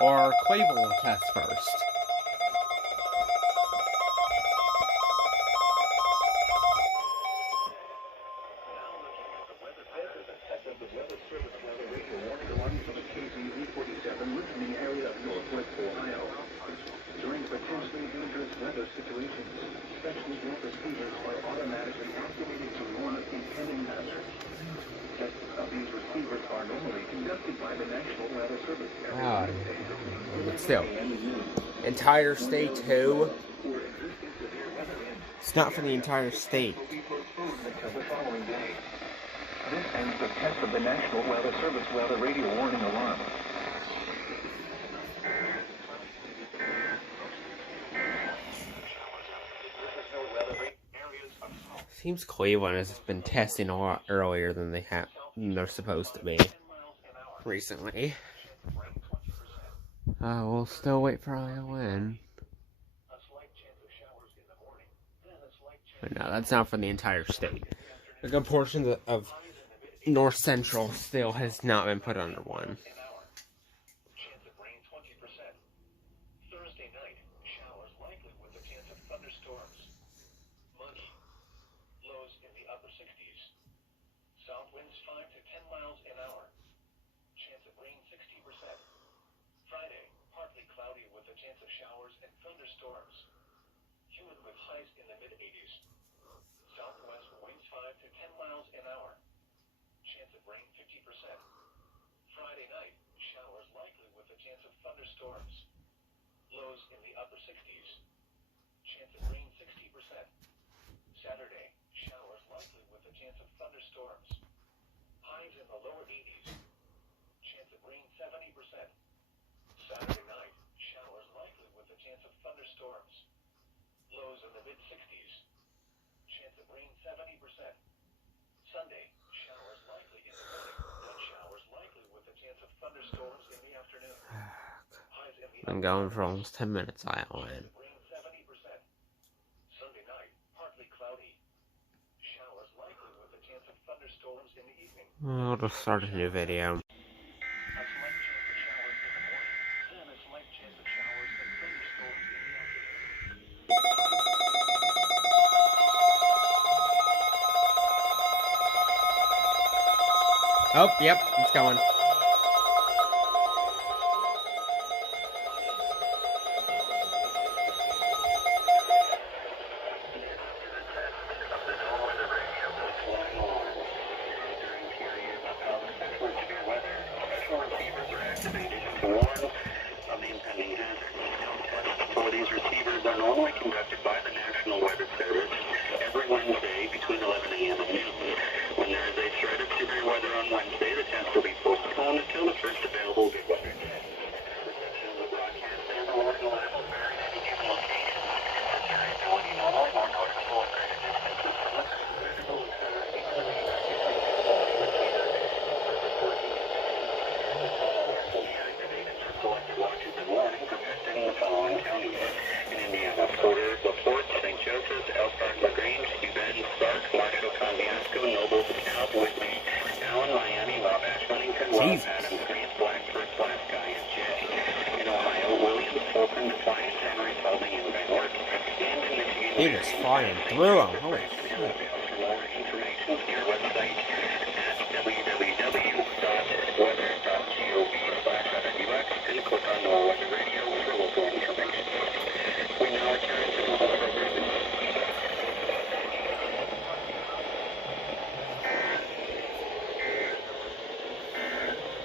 Or Cleveland will test first. During potentially dangerous weather situations, specially built receivers are automatically activated to warn of impending hazards. Tests of these receivers are normally conducted by the National Weather Service. But still, entire state too. It's not for the entire state. Until the following day. This ends the test of the National Weather Service weather radio warning alarm. Seems Cleveland has been testing a lot earlier than they're supposed to be recently. We'll still wait for Iowa. But no, that's not for the entire state. A good portion of North Central still has not been put under one. Thursday night, showers likely with a chance of thunderstorms. Muggy. Lows in the upper 60s. South winds 5 to 10 miles an hour. Chance of rain 60%. Friday, partly cloudy with a chance of showers and thunderstorms. Humid with highs in the mid-80s. Southwest winds 5 to 10 miles an hour. Chance of rain 50%. Friday night, showers likely with a chance of thunderstorms. Lows in the upper 60s. Chance of rain 60%. Saturday, showers likely with a chance of thunderstorms. Highs in the lower 80s. Chance of rain 70%. Saturday night, showers likely with a chance of thunderstorms. Lows in the mid-60s. Chance of rain 70%. Sunday, showers likely in the morning, but showers likely with a chance of thunderstorms in the afternoon. I'm going for almost 10 minutes, Iowa. Rain 70%. Sunday night, partly cloudy. Showers likely with a chance of thunderstorms in the evening. I'll just start a new video. A slight chance of showers in the morning, then a slight chance of showers and thunderstorms in the afternoon. Oh, yep, it's going. These receivers are normally conducted by the National Weather Service every Wednesday between 11 a.m. and noon. When there is a threat of severe weather on Wednesday, the test will be postponed until the first available good weather day. Reception of the broadcast and the warning alarm will vary at any given location. The variability normally more noticeable at greater distances from the critical center in the receiver will be activated for selected watches and warnings affecting the following counties. In Indiana, Porter, LaPorte, St. Joseph, Elkhart, LaGrange, New Bend, Stark, Marshall, Conviasco, Noble, DeKalb, Whitney, Allen, Miami, Wabash, Huntington, Wells, Adams, Greece, Blacksburg, Pulaski, and Jay. In Ohio, Williams, Fulton, Defiance, Henry, Spalding, and Van Wert. And in Michigan, He was flying through them. Holy shit. for more information, see our website at www.weather.gov/ux and click on More Weather Radio for local information. We now return to normal programming.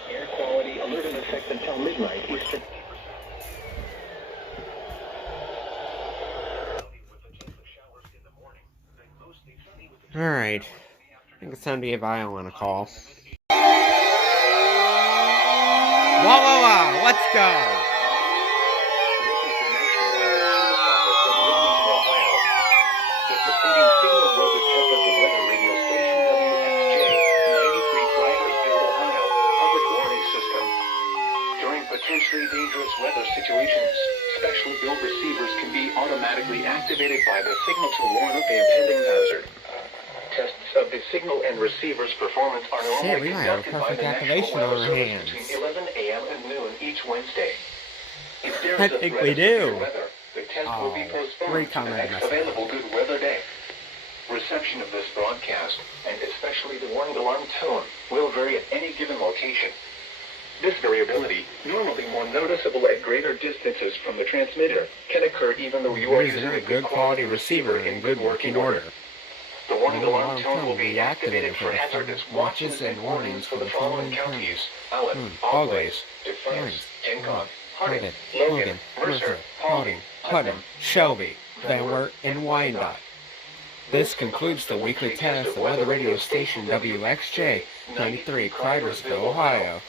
Air quality alert in effect until midnight Eastern. Alright. I think it's time to give Iowa a call. Whoa, let's go! During potentially dangerous weather situations, specially built receivers can be automatically activated by the signal to warn of the impending hazard. Tests of the signal and receiver's performance are normally we might have a conducted by perfect the National activation Weather on our Service hands. between 11 a.m. and noon each Wednesday. If there I is a think threat we of severe do. weather, the test will be Oh, postponed to the recon next message. available good weather day. Reception of this broadcast, and especially the warning alarm tone, will vary at any given location. This variability, normally more noticeable at greater distances from the transmitter, can occur even though you are Using using a good quality receiver in good working order. The warning The alarm tone will be activated for the hazardous watches and warnings for the following counties: counties: Allen, Always, Defiance, Hancock, Hardin, Logan, Mercer, Paulding, Putnam, Shelby, Van Wert, and Wyandotte. This concludes the weekly test of weather radio station WXJ 93, Cridersville, Ohio.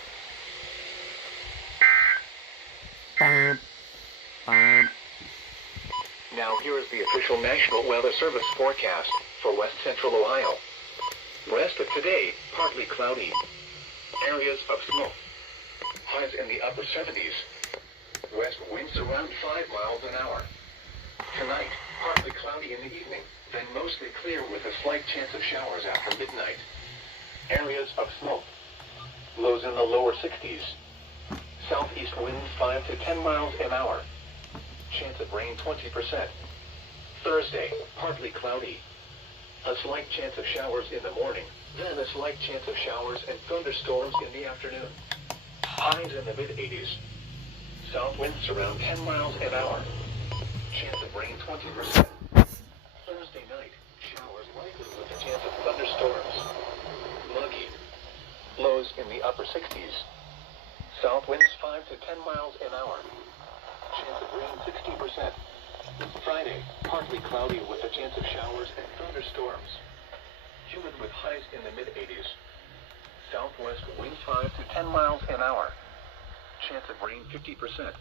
Bam, bam. Now here is the official National Weather Service forecast for West Central Ohio. Rest of today, partly cloudy. Areas of smoke. Highs in the upper 70s. West winds around 5 miles an hour. Tonight, partly cloudy in the evening, then mostly clear with a slight chance of showers after midnight. Areas of smoke. Lows in the lower 60s. Southeast winds 5 to 10 miles an hour. Chance of rain 20%. Thursday, partly cloudy. A slight chance of showers in the morning, then a slight chance of showers and thunderstorms in the afternoon. Highs in the mid-80s. South winds around 10 miles an hour. Chance of rain 20%. Thursday night, showers likely with a chance of thunderstorms. Muggy. Lows in the upper 60s. South winds 5 to 10 miles an hour. Chance of rain 60%. Friday, partly cloudy with a chance of showers and thunderstorms. Humid with highs in the mid-80s. Southwest winds 5 to 10 miles an hour. Chance of rain 50%.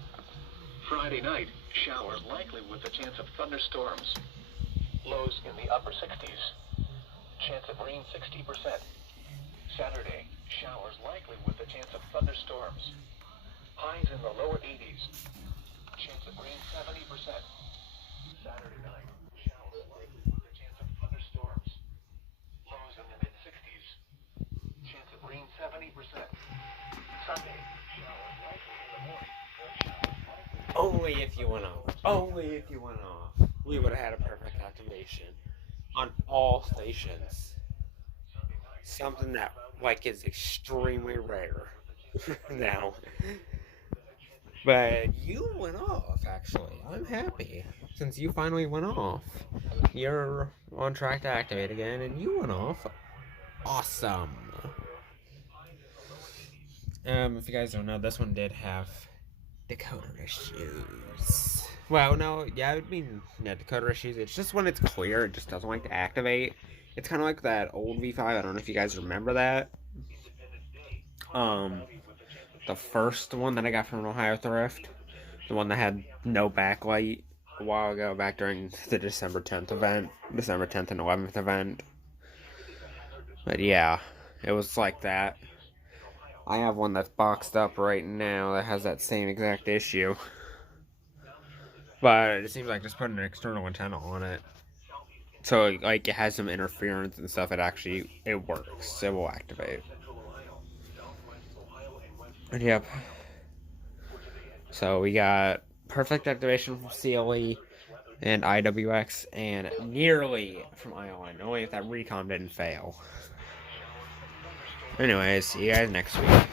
Friday night, showers likely with a chance of thunderstorms. Lows in the upper 60s. Chance of rain 60%. Saturday, showers likely with a chance of thunderstorms. Highs in the lower 80s. Chance of rain 70%. Saturday night, showers likely with a chance of thunderstorms. Lows in the mid-60s. Chance of rain 70%. Sunday, showers likely in the morning. Showers likely. Only if you went off. Only if you went off. We would have had a perfect activation on all stations. Something that is extremely rare now. But you went off, actually. I'm happy. Since you finally went off. You're on track to activate again, and you went off. Awesome. If you guys don't know, this one did have decoder issues. Well, no, yeah, I mean, yeah, decoder issues. It's just when it's clear, it just doesn't like to activate. It's kind of like that old V5. I don't know if you guys remember that. The first one that I got from an Ohio thrift, the one that had no backlight a while ago, back during the December 10th event, December 10th and 11th event. But yeah, it was like that. I have one that's boxed up right now that has that same exact issue. But it seems like just putting an external antenna on it, so it has some interference and stuff, it works. It will activate. And yep. So we got perfect activation from CLE and IWX, and nearly from ILN, only if that recon didn't fail. Anyways, see you guys next week.